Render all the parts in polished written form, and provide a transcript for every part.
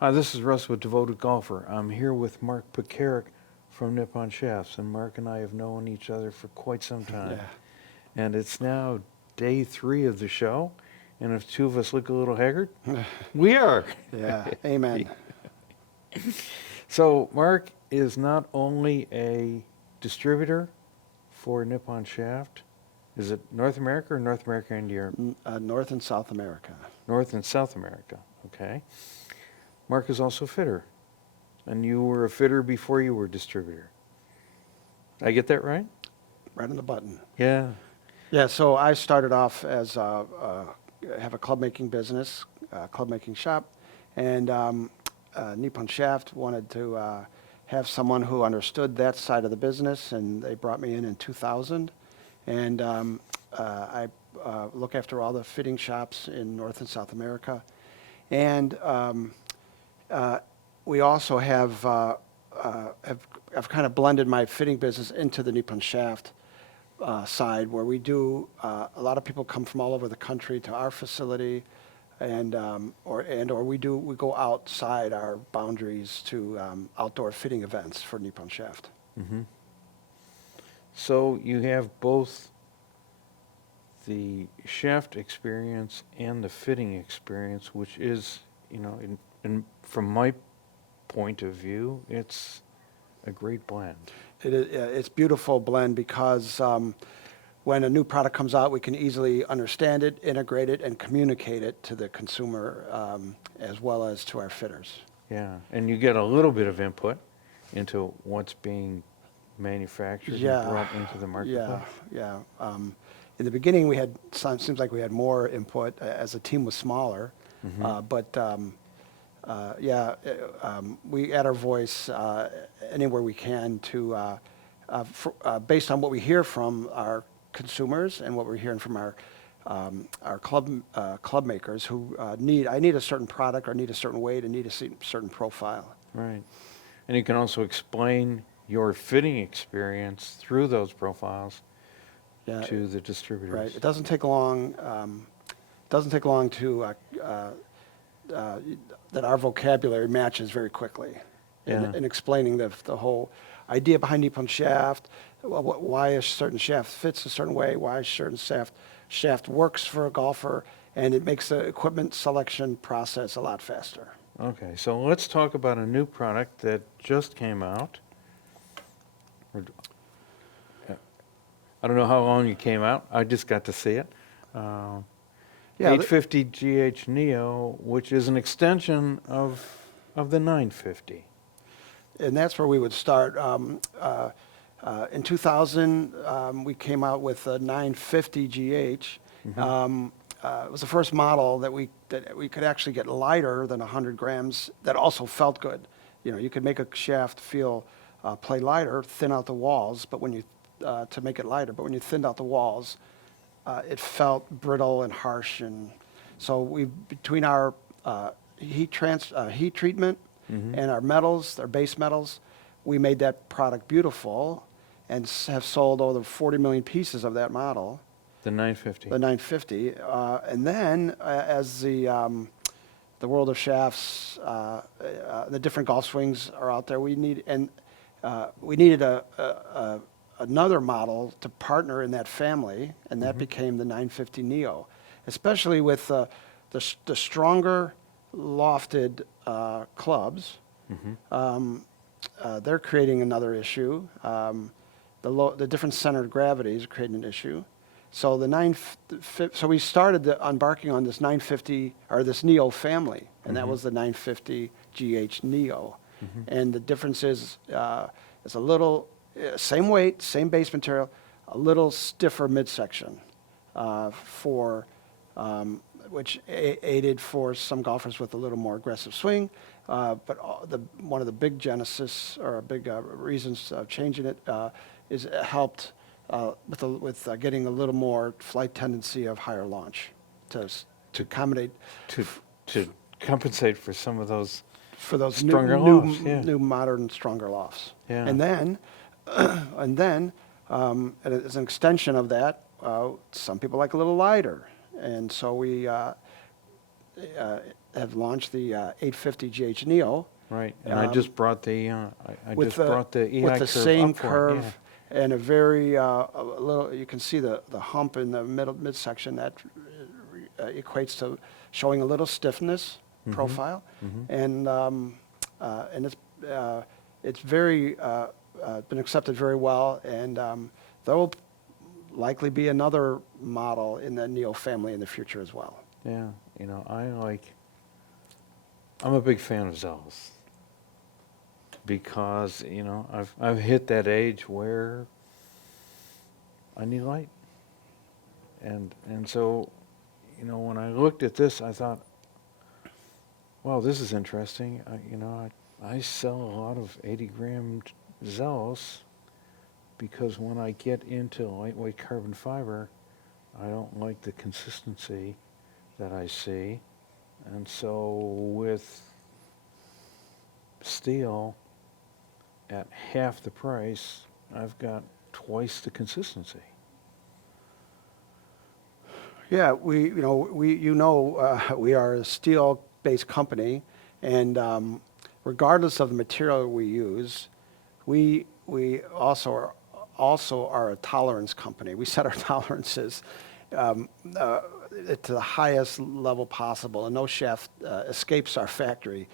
Hi, this is Russ with Devoted Golfer. I'm here with Mark Pekarek from Nippon Shafts, and Mark and I have known each other for quite some time. Yeah. And it's now day 3 of the show, and if two of us look a little haggard, we are. Yeah. Amen. So Mark is not only a distributor for Nippon Shaft. Is it North America or North America and Europe? North and South America. North and South America. Okay. Mark is also a fitter, and you were a fitter before you were a distributor. Did I get that right? Right on the button. Yeah. Yeah. So I started off as have a club making business, club making shop, and Nippon Shaft wanted to have someone who understood that side of the business, and they brought me in 2000, and I look after all the fitting shops in North and South America, and we also have kind of blended my fitting business into the Nippon Shaft side, where we do a lot of people come from all over the country to our facility, and or we go outside our boundaries to outdoor fitting events for Nippon Shaft. Mm-hmm. So you have both the shaft experience and the fitting experience, which is, from my point of view, it's a great blend. It's beautiful blend because when a new product comes out, we can easily understand it, integrate it, and communicate it to the consumer as well as to our fitters. Yeah, and you get a little bit of input into what's being manufactured and brought into the marketplace. Yeah. In the beginning, seems like we had more input as the team was smaller, Mm-hmm. but we add our voice anywhere we can to, based on what we hear from our consumers and what we're hearing from our club makers who I need a certain product, or need a certain weight, and need a certain profile. Right. And you can also explain your fitting experience through those profiles to the distributors. Right. It doesn't take long. Doesn't take long to that our vocabulary matches very quickly, in explaining the whole idea behind Nippon Shaft, why a certain shaft fits a certain way, why a certain shaft works for a golfer, and it makes the equipment selection process a lot faster. Okay, so let's talk about a new product that just came out. I don't know how long it came out. I just got to see it. 850 GHneo, which is an extension of the 950. And that's where we would start. In 2000, we came out with a 950 GH. Mm-hmm. It was the first model that we could actually get lighter than 100 grams that also felt good. You could make a shaft play lighter, thin out the walls, but to make it lighter. But when you thinned out the walls, it felt brittle and harsh. And so between our heat treatment Mm-hmm. and our metals, our base metals, we made that product beautiful, and have sold over 40 million pieces of that model. The 950. The 950, and then as the world of shafts, the different golf swings are out there. We needed another model to partner in that family, and that Mm-hmm. became the 950 Neo, especially with the stronger lofted clubs. Mm-hmm. They're creating another issue. The different center of gravity is creating an issue. So so we started embarking on this 950 or this Neo family, and that Mm-hmm. was the 950 GH Neo. Mm-hmm. And the difference is it's a little same weight, same base material, a little stiffer midsection which aided for some golfers with a little more aggressive swing. But one of the big genesis or big reasons of changing it is it helped with getting a little more flight tendency of higher launch to accommodate to compensate for some of those for those stronger lofts, new modern stronger lofts. Yeah. And then as an extension of that, some people like a little lighter. And so we have launched the 850 GHneo. Right, and I just brought the, I with just the, brought the EI with the curve same up for it, curve and a very a little. You can see the hump in the midsection that equates to showing a little stiffness profile, and it's very been accepted very well, and there will likely be another model in the Neo family in the future as well. Yeah, you know, I'm a big fan of Zealous because, you know, I've hit that age where I need light. And so, you know, when I looked at this, I thought, wow, this is interesting. I sell a lot of 80-gram Zealous because when I get into lightweight carbon fiber, I don't like the consistency that I see. And so with steel at half the price, I've got twice the consistency. Yeah, we are a steel-based company, and regardless of the material we use, we also are a tolerance company. We set our tolerances to the highest level possible, and no shaft escapes our factory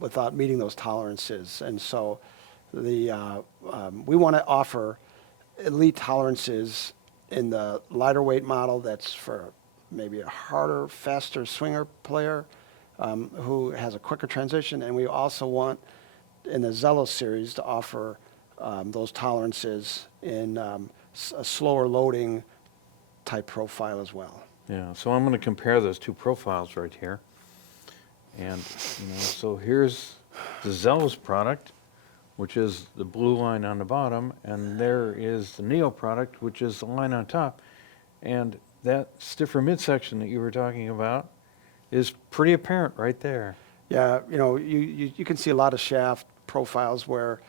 without meeting those tolerances. And so, we want to offer elite tolerances in the lighter weight model that's for maybe a harder, faster swinger player who has a quicker transition. And we also want, in the Zealous series, to offer those tolerances in a slower loading type profile as well. Yeah, so I'm going to compare those two profiles right here. And, you know, so here's the Zealous product, which is the blue line on the bottom, and there is the Neo product, which is the line on top. And that stiffer midsection that you were talking about is pretty apparent right there. Yeah, you know, you can see a lot of shaft profiles where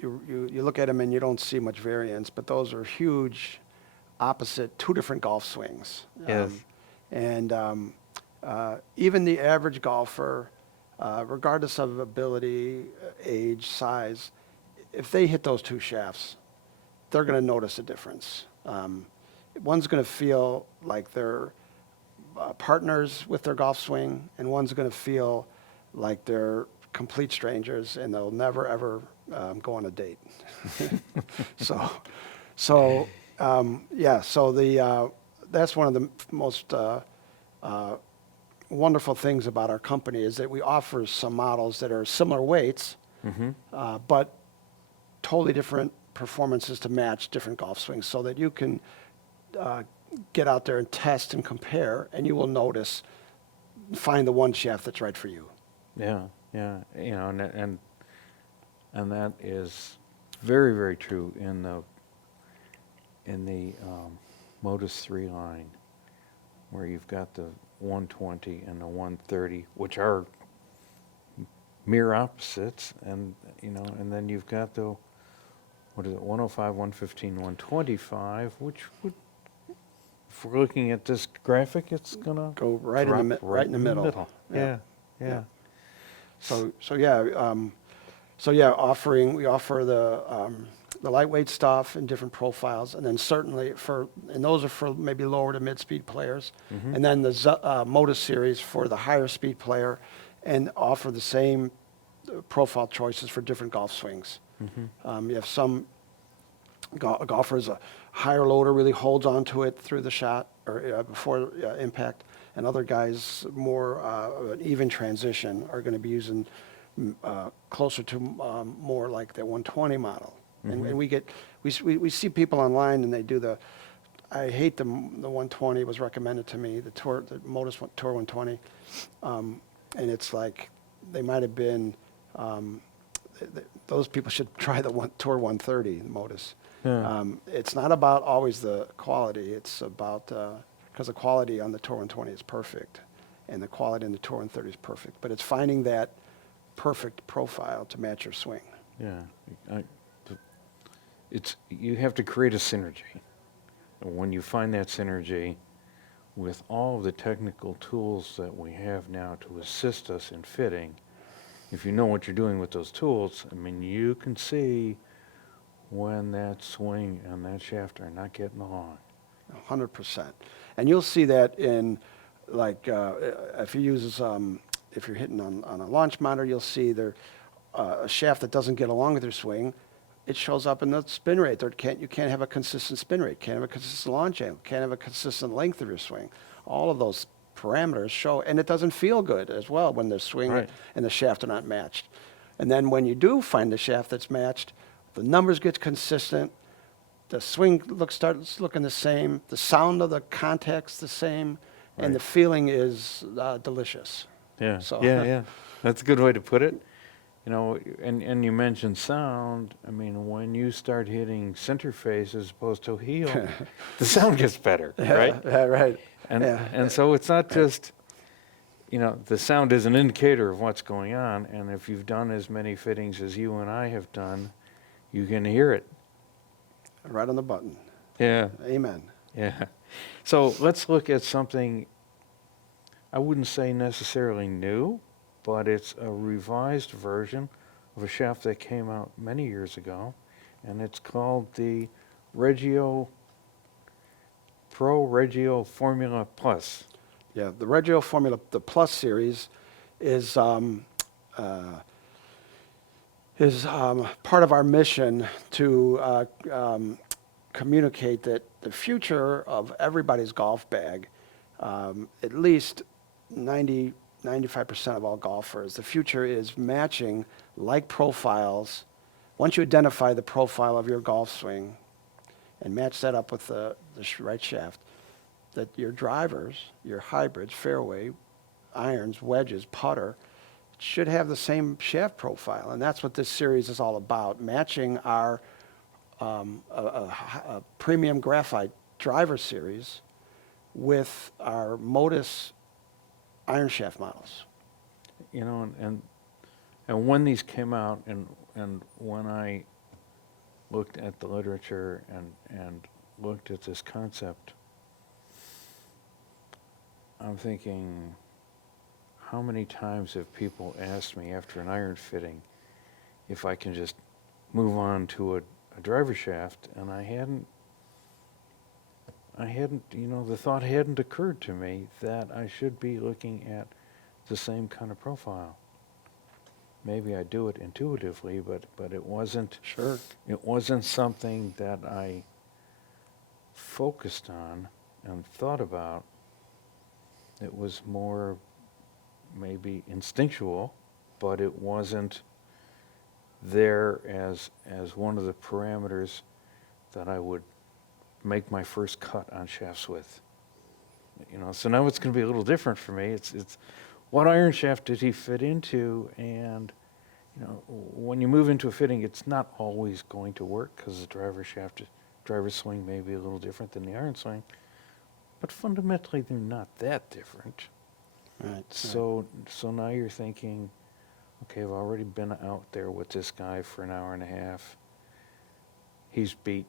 you look at them and you don't see much variance, but those are huge opposite, two different golf swings. Yes. Even the average golfer, regardless of ability, age, size, if they hit those two shafts, they're going to notice a difference. One's going to feel like they're partners with their golf swing, and one's going to feel like they're complete strangers, and they'll never ever go on a date. That's one of the most wonderful things about our company is that we offer some models that are similar weights, but totally different performances to match different golf swings, so that you can get out there and test and compare, and you will find the one shaft that's right for you. Yeah, you know, and that is very, very true in the Modus 3 line, where you've got the 120 and the 130, which are mirror opposites, and you know, and then you've got the 105, 115, 125, which would, if we're looking at this graphic, it's gonna go right in the middle. Yeah. We offer the lightweight stuff in different profiles, and then certainly those are for maybe lower to mid-speed players, and then the Modus series for the higher speed player, and offer the same profile choices for different golf swings. You have some golfers, a higher loader really holds onto it through the shot or before impact, and other guys more an even transition are going to be using closer to more like the 120 model. And we see people online and they do I hate the 120 was recommended to me, the Modus Tour 120, and it's like they might have been those people should try the Tour 130 Modus. Yeah. It's not about always the quality. It's about because the quality on the Tour 120 is perfect, and the quality on the Tour 130 is perfect. But it's finding that perfect profile to match your swing. Yeah, you have to create a synergy. And when you find that synergy, with all of the technical tools that we have now to assist us in fitting, if you know what you're doing with those tools, I mean, you can see when that swing and that shaft are not getting along. 100%. And you'll see that in, like, if you use, if you're hitting on a launch monitor, you'll see there a shaft that doesn't get along with your swing. It shows up in the spin rate. You can't have a consistent spin rate, can't have a consistent launch angle, can't have a consistent length of your swing. All of those parameters show, and it doesn't feel good as well when the swing Right. and the shaft are not matched. And then when you do find the shaft that's matched, the numbers get consistent, the swing starts looking the same, the sound of the contact's the same, and the Right. feeling is delicious. Yeah, So- yeah. That's a good way to put it. You know, and you mentioned sound. I mean, when you start hitting center face as opposed to heel, the sound gets better, right? Yeah, right. And so it's not just, you know, the sound is an indicator of what's going on, and if you've done as many fittings as you and I have done, you can hear it. Right on the button. Yeah, Amen. yeah. So let's look at something, I wouldn't say necessarily new, but it's a revised version of a shaft that came out many years ago, and it's called the Regio Formula Plus. Yeah, the Regio Formula, the Plus series, is part of our mission to communicate that the future of everybody's golf bag, at least 95% of all golfers, the future is matching like profiles. Once you identify the profile of your golf swing and match that up with the right shaft, that your drivers, your hybrids, fairway, irons, wedges, putter, should have the same shaft profile. And that's what this series is all about, matching our a premium graphite driver series with our Modus iron shaft models. You know, and when these came out, and when I looked at the literature and looked at this concept, I'm thinking, how many times have people asked me after an iron fitting if I can just move on to a driver shaft, and I hadn't, you know, the thought hadn't occurred to me that I should be looking at the same kind of profile. Maybe I do it intuitively, but it wasn't. Sure. It wasn't something that I focused on and thought about. It was more maybe instinctual, but it wasn't there as one of the parameters that I would make my first cut on shafts with. You know, so now it's going to be a little different for me. It's what iron shaft did he fit into, and you know, when you move into a fitting, it's not always going to work because the driver swing may be a little different than the iron swing, but fundamentally they're not that different. Right. So now you're thinking, okay, I've already been out there with this guy for an hour and a half. He's beat.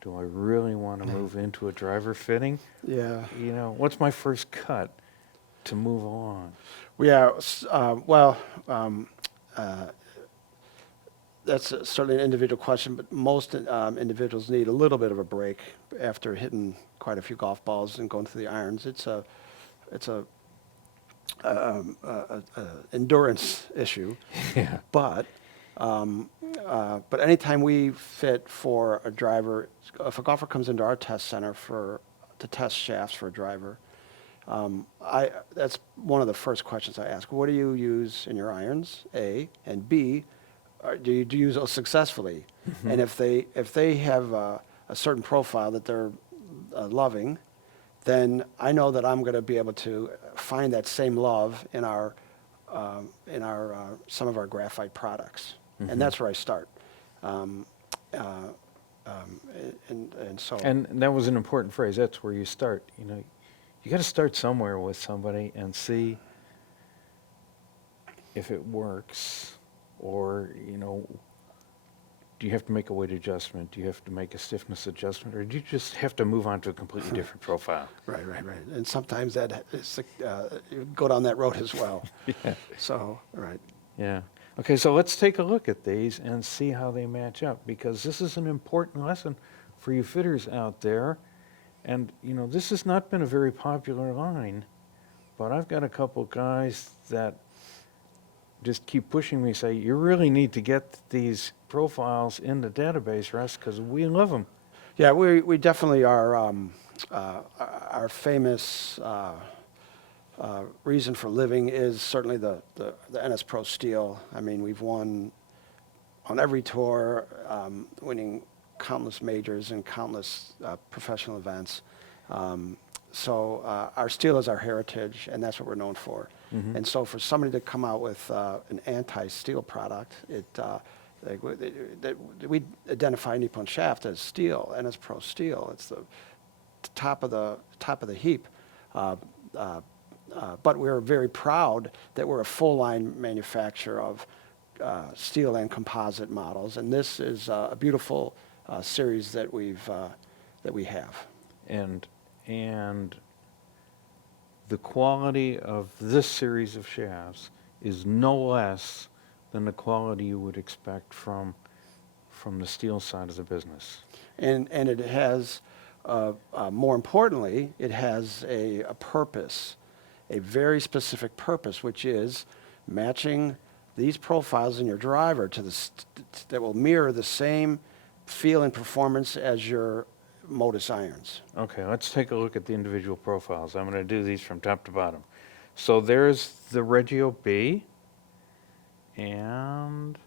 Do I really want to move into a driver fitting? Yeah. You know, what's my first cut to move along? Yeah. That's certainly an individual question, but most individuals need a little bit of a break after hitting quite a few golf balls and going through the irons. It's a endurance issue. Yeah. But anytime we fit for a driver, if a golfer comes into our test center to test shafts for a driver, that's one of the first questions I ask. What do you use in your irons? A, and B, do you use those successfully? Mm-hmm. And if they have a certain profile that they're loving, then I know that I'm going to be able to find that same love in our some of our graphite products, Mm-hmm. and that's where I start. And so. And that was an important phrase. That's where you start. You know, you got to start somewhere with somebody and see if it works, or you know, do you have to make a weight adjustment? Do you have to make a stiffness adjustment? Or do you just have to move on to a completely different profile? Right, right, right. And sometimes that is, you go down that road as well. Yeah. So, right. Yeah. Okay, so let's take a look at these and see how they match up, because this is an important lesson for you fitters out there. And, you know, this has not been a very popular line, but I've got a couple guys that just keep pushing me, say, you really need to get these profiles in the database, Russ, because we love them. Yeah, we definitely are, our famous reason for living is certainly the NS Pro Steel. I mean, we've won on every tour, winning countless majors and countless professional events. So our steel is our heritage, and that's what we're known for. Mhm. And so for somebody to come out with an anti-steel product, we identify Nippon Shaft as steel, NS Pro Steel. It's the top of the heap. But we're very proud that we're a full line manufacturer of steel and composite models, and this is a beautiful series that we have. And the quality of this series of shafts is no less than the quality you would expect from the steel side of the business. And it has, more importantly, it has a purpose, a very specific purpose, which is matching these profiles in your driver to that will mirror the same feel and performance as your Modus irons. Okay, let's take a look at the individual profiles. I'm going to do these from top to bottom. So there's the Regio B, and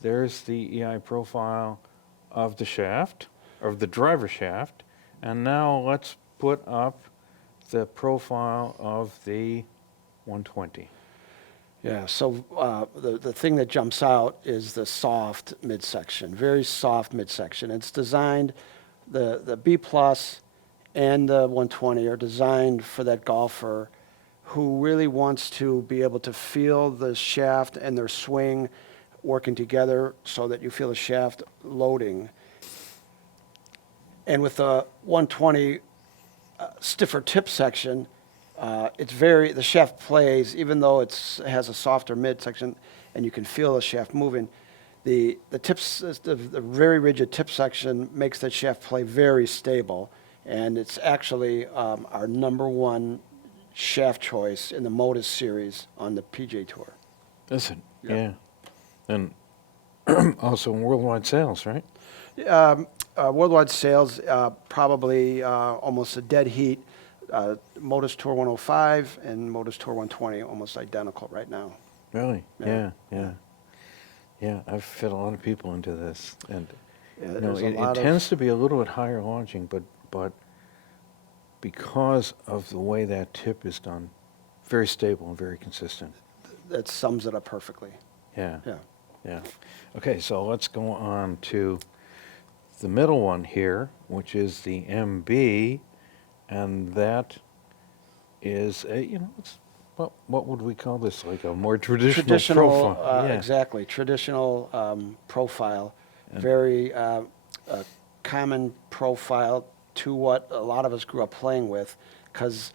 there's the EI profile of the shaft, of the driver shaft. And now let's put up the profile of the 120. Yeah, so the thing that jumps out is the soft midsection, very soft midsection. It's designed, the B plus and the 120 are designed for that golfer who really wants to be able to feel the shaft and their swing working together so that you feel the shaft loading. And with the 120 stiffer tip section, the shaft plays, even though it has a softer midsection and you can feel the shaft moving, the very rigid tip section makes that shaft play very stable. And it's actually our #1 shaft choice in the Modus series on the PGA Tour. Is it? Yeah. Yeah. And also in worldwide sales, right? Worldwide sales, probably almost a dead heat. Modus Tour 105 and Modus Tour 120, almost identical right now. Really? Yeah. Yeah. Yeah, I've fit a lot of people into this, and Yeah, you know, there's a it lot of- tends to be a little bit higher launching, but because of the way that tip is done, very stable and very consistent. That sums it up perfectly. Yeah. Yeah. Yeah. Okay, so let's go on to the middle one here, which is the MB, and that is it's what would we call this? Like a more traditional profile. Yeah. Exactly, traditional profile, And- very common profile to what a lot of us grew up playing with, because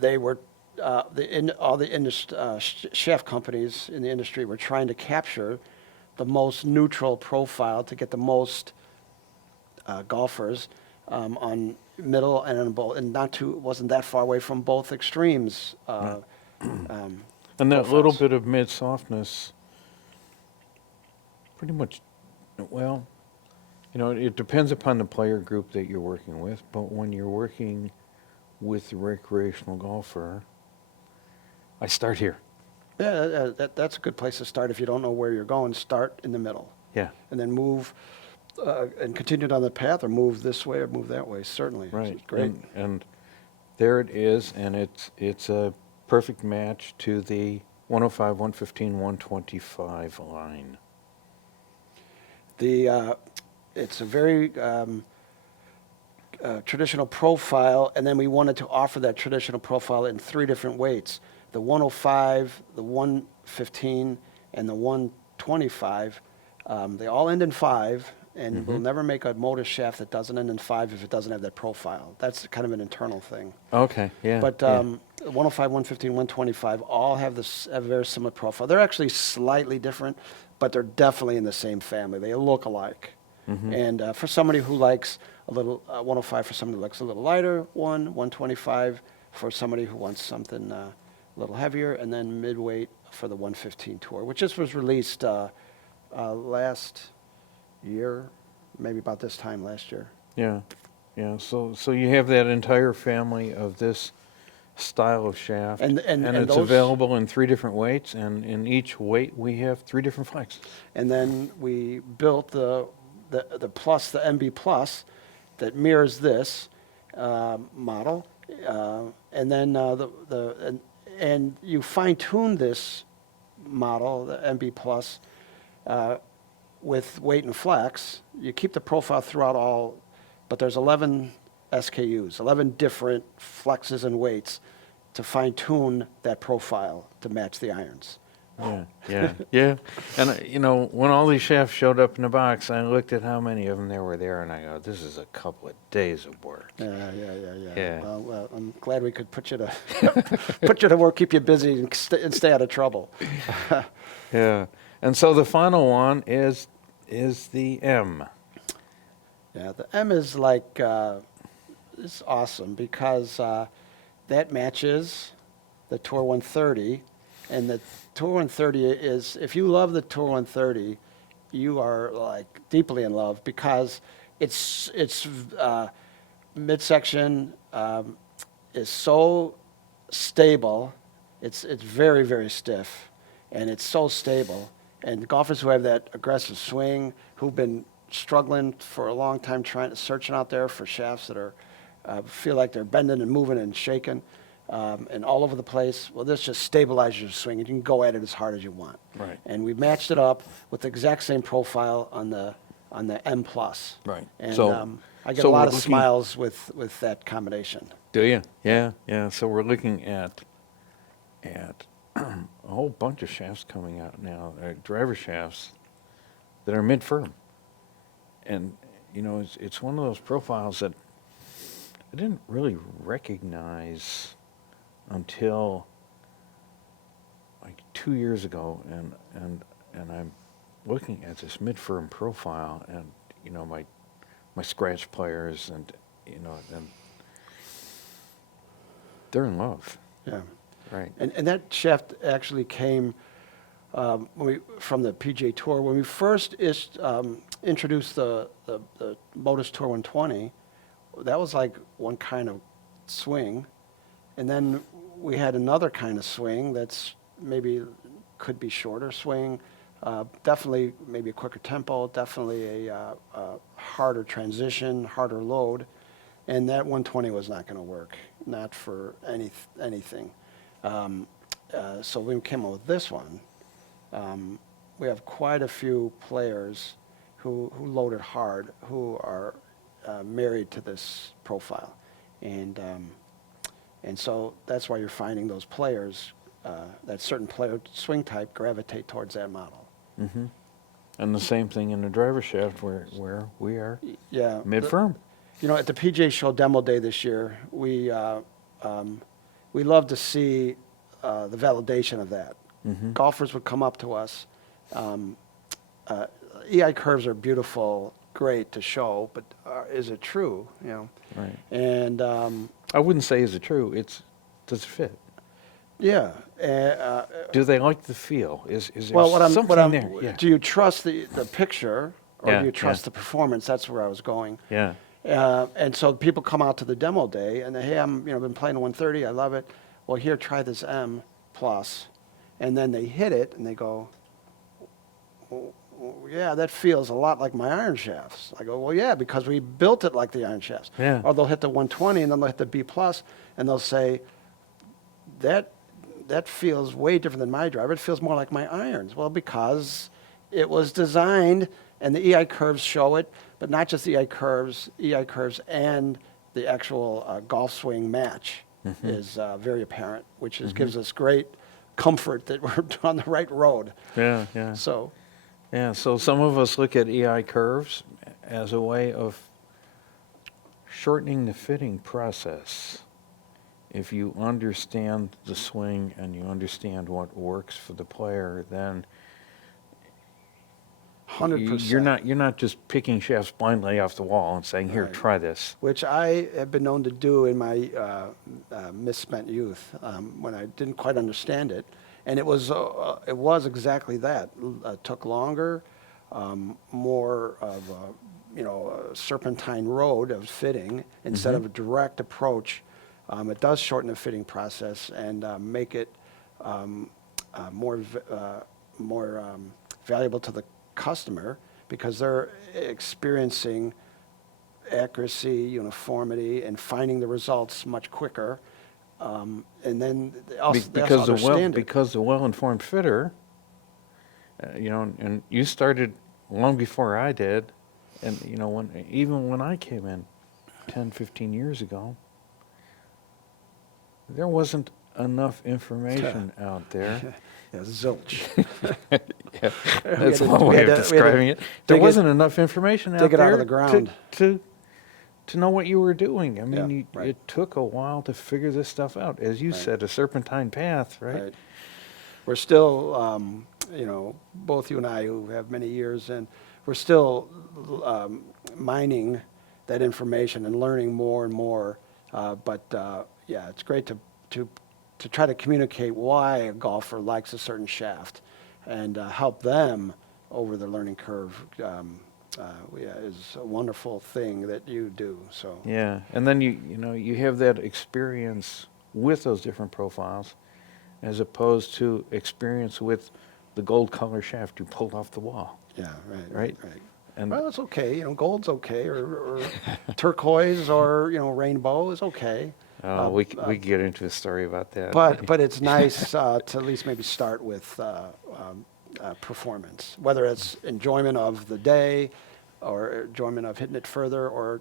they were all the shaft companies in the industry were trying to capture the most neutral profile to get the most golfers on middle and on both, and wasn't that far away from both extremes. Right. And that little profiles. bit of mid-softness, pretty much, well, it depends upon the player group that you're working with, but when you're working with the recreational golfer, I start here. Yeah, that's a good place to start. If you don't know where you're going, start in the middle, Yeah, and then move and continue down the path, or move this way or move that way. Certainly, right. It's great. And there it is, and it's a perfect match to the 105, 115, 125 line. It's a very traditional profile, and then we wanted to offer that traditional profile in 3 different weights: the 105, the 115, and the 125. They all end in 5, and we'll never make a motor shaft that doesn't end in 5 if it doesn't have that profile. That's kind of an internal thing. Okay, yeah. But yeah. 105, 115, 125 all have this a very similar profile. They're actually slightly different, but they're definitely in the same family. They look alike. And for somebody who likes a little 105, for somebody who likes a little lighter, 125 for somebody who wants something a little heavier, and then midweight for the 115 Tour, which just was released last year, maybe about this time last year. Yeah, yeah. So you have that entire family of this style of shaft, And it's those- available in 3 different weights, and in each weight we have 3 different flexes. And then we built the Plus, the MB Plus, that mirrors this model, and then and you fine tune this model, the MB Plus, with weight and flex. You keep the profile throughout all, but there's 11 SKUs, 11 different flexes and weights to fine tune that profile to match the irons. Yeah, yeah, yeah. And you know, when all these shafts showed up in the box, I looked at how many of them there were there, and I go, "This is a couple of days of work." Yeah. Yeah. Well, I'm glad we could put you to put you to work, keep you busy, and stay out of trouble. Yeah. And so the final one is the M. Yeah, the M is like it's awesome because that matches the Tour 130, and the Tour 130 is, if you love the Tour 130, you are like deeply in love because it's midsection is so stable. It's very, very stiff, and it's so stable. And golfers who have that aggressive swing, who've been struggling for a long time, searching out there for shafts that are feel like they're bending and moving and shaking and all over the place. Well, this just stabilizes your swing, and you can go at it as hard as you want. Right. And we matched it up with the exact same profile on the M Plus. Right. And So- I get so a lot we're of looking- smiles with that combination. Do you? Yeah, yeah. So we're looking at a whole bunch of shafts coming out now, driver shafts that are mid-firm. And, you know, it's one of those profiles that I didn't really recognize until like 2 years ago, and I'm looking at this mid-firm profile, and, you know, my scratch players, and, you know, and they're in love. Yeah. Right. And that shaft actually came from the PGA Tour. When we first introduced the Modus Tour 120, that was like one kind of swing. And then we had another kind of swing that's maybe could be shorter swing, definitely maybe a quicker tempo, definitely a harder transition, harder load. And that 120 was not going to work, not for anything. So we came up with this one. We have quite a few players who loaded hard, who are married to this profile, and so that's why you're finding those players, that certain player swing type gravitate towards that model. Mm-hmm. And the same thing in the driver shaft, where we are Yeah, mid-firm. You know, at the PGA Show demo day this year, we love to see the validation of that. Mm-hmm. Golfers would come up to us. EI curves are beautiful, great to show, but is it true? You know, Right. and I wouldn't say is it true. Does it fit? yeah. Do they like the feel? Is there Well, something there? Yeah. Do you trust the picture, or Yeah, do you trust yeah. the performance? That's where I was going. Yeah. And so people come out to the demo day and they, hey, been playing 130, I love it. Well, here, try this M Plus, and then they hit it and they go, oh, yeah, that feels a lot like my iron shafts. I go, well, yeah, because we built it like the iron shafts. Yeah. Or they'll hit the 120 and then they'll hit the B Plus, and they'll say, that feels way different than my driver. It feels more like my irons. Well, because it was designed, and the EI curves show it, but not just the EI curves and the actual golf swing match is very apparent, which gives us great comfort that we're on the right road. Yeah. Yeah. So, Yeah, so some of us look at EI curves as a way of shortening the fitting process. If you understand the swing and you understand what works for the player, then 100%. you're not just picking shafts blindly off the wall and saying, "Here, Right. try this." Which I have been known to do in my misspent youth when I didn't quite understand it. And it was exactly that. Took longer, more of a serpentine road of fitting instead of a direct approach. It does shorten the fitting process and make it more valuable to the customer because they're experiencing accuracy, uniformity, and finding the results much quicker. And then they also understand it. Because the well-informed fitter, and you started long before I did, and even when I came in 10, 15 years ago, there wasn't enough information out there. Yeah, zilch. Yeah, that's one way of describing it. There wasn't enough information out there dig it out of the ground. to know what you were doing. I mean, Yeah, right. it took a while to figure this stuff out. As you Right. said, a serpentine path, right? Right. We're still, both you and I who have many years, and we're still mining that information and learning more and more. Yeah, it's great to try to communicate why a golfer likes a certain shaft and help them over the learning curve. Yeah, is a wonderful thing that you do. So Yeah, and then you have that experience with those different profiles, as opposed to experience with the gold color shaft you pulled off the wall. yeah, right, Right. right. And Well, it's okay. Gold's okay, or turquoise, or rainbow is okay. we could get into a story about that. But it's nice to at least maybe start with performance, whether it's enjoyment of the day, or enjoyment of hitting it further, or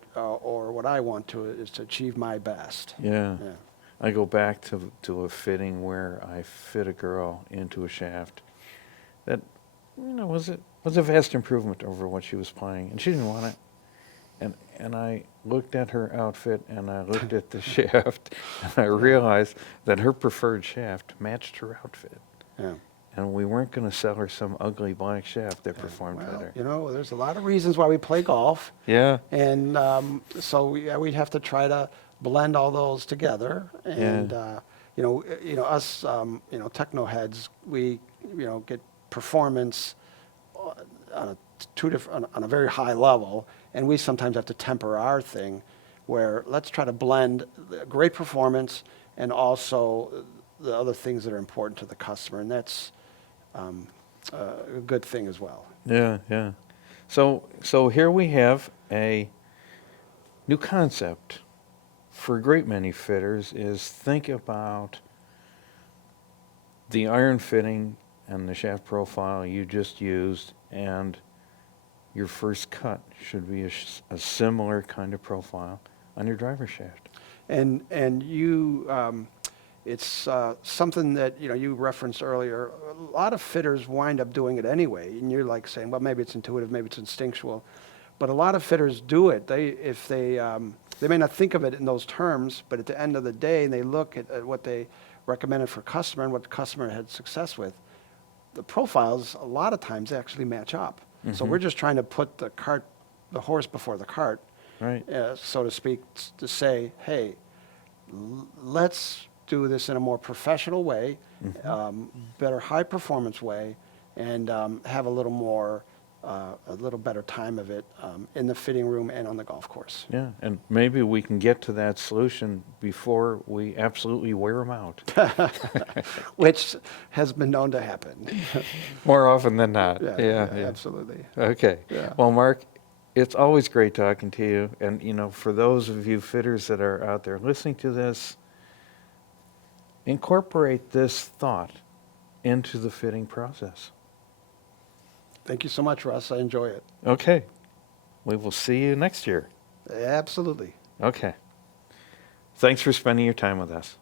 what I want to is to achieve my best. Yeah. Yeah. I go back to a fitting where I fit a girl into a shaft that was a vast improvement over what she was playing, and she didn't want it. And I looked at her outfit and I looked at the shaft and I realized that her preferred shaft matched her outfit. Yeah. And we weren't going to sell her some ugly black shaft that performed Well, better. there's a lot of reasons why we play golf. Yeah. And so we'd have to try to blend all those together. And us, techno heads, we get performance on a very high level, and we sometimes have to temper our thing, where let's try to blend great performance and also the other things that are important to the customer, and that's a good thing as well. Yeah, yeah. So here we have a new concept for a great many fitters is think about the iron fitting and the shaft profile you just used, and your first cut should be a similar kind of profile on your driver shaft. And you, it's something that you referenced earlier. A lot of fitters wind up doing it anyway, and you're like saying, well, maybe it's intuitive, maybe it's instinctual, but a lot of fitters do it. They may not think of it in those terms, but at the end of the day, they look at what they recommended for customer and what the customer had success with. The profiles a lot of times actually match up. So we're just trying to put the horse before the cart, Right. so to speak, to say, hey, let's do this in a more professional way, better high performance way, and have a little better time of it in the fitting room and on the golf course. Yeah, and maybe we can get to that solution before we absolutely wear them out. Which has been known to happen. More often than not. Yeah. Absolutely. Okay. Yeah. Well, Mark, it's always great talking to you. And, for those of you fitters that are out there listening to this, incorporate this thought into the fitting process. Thank you so much, Russ. I enjoy it. Okay. We will see you next year. Absolutely. Okay. Thanks for spending your time with us.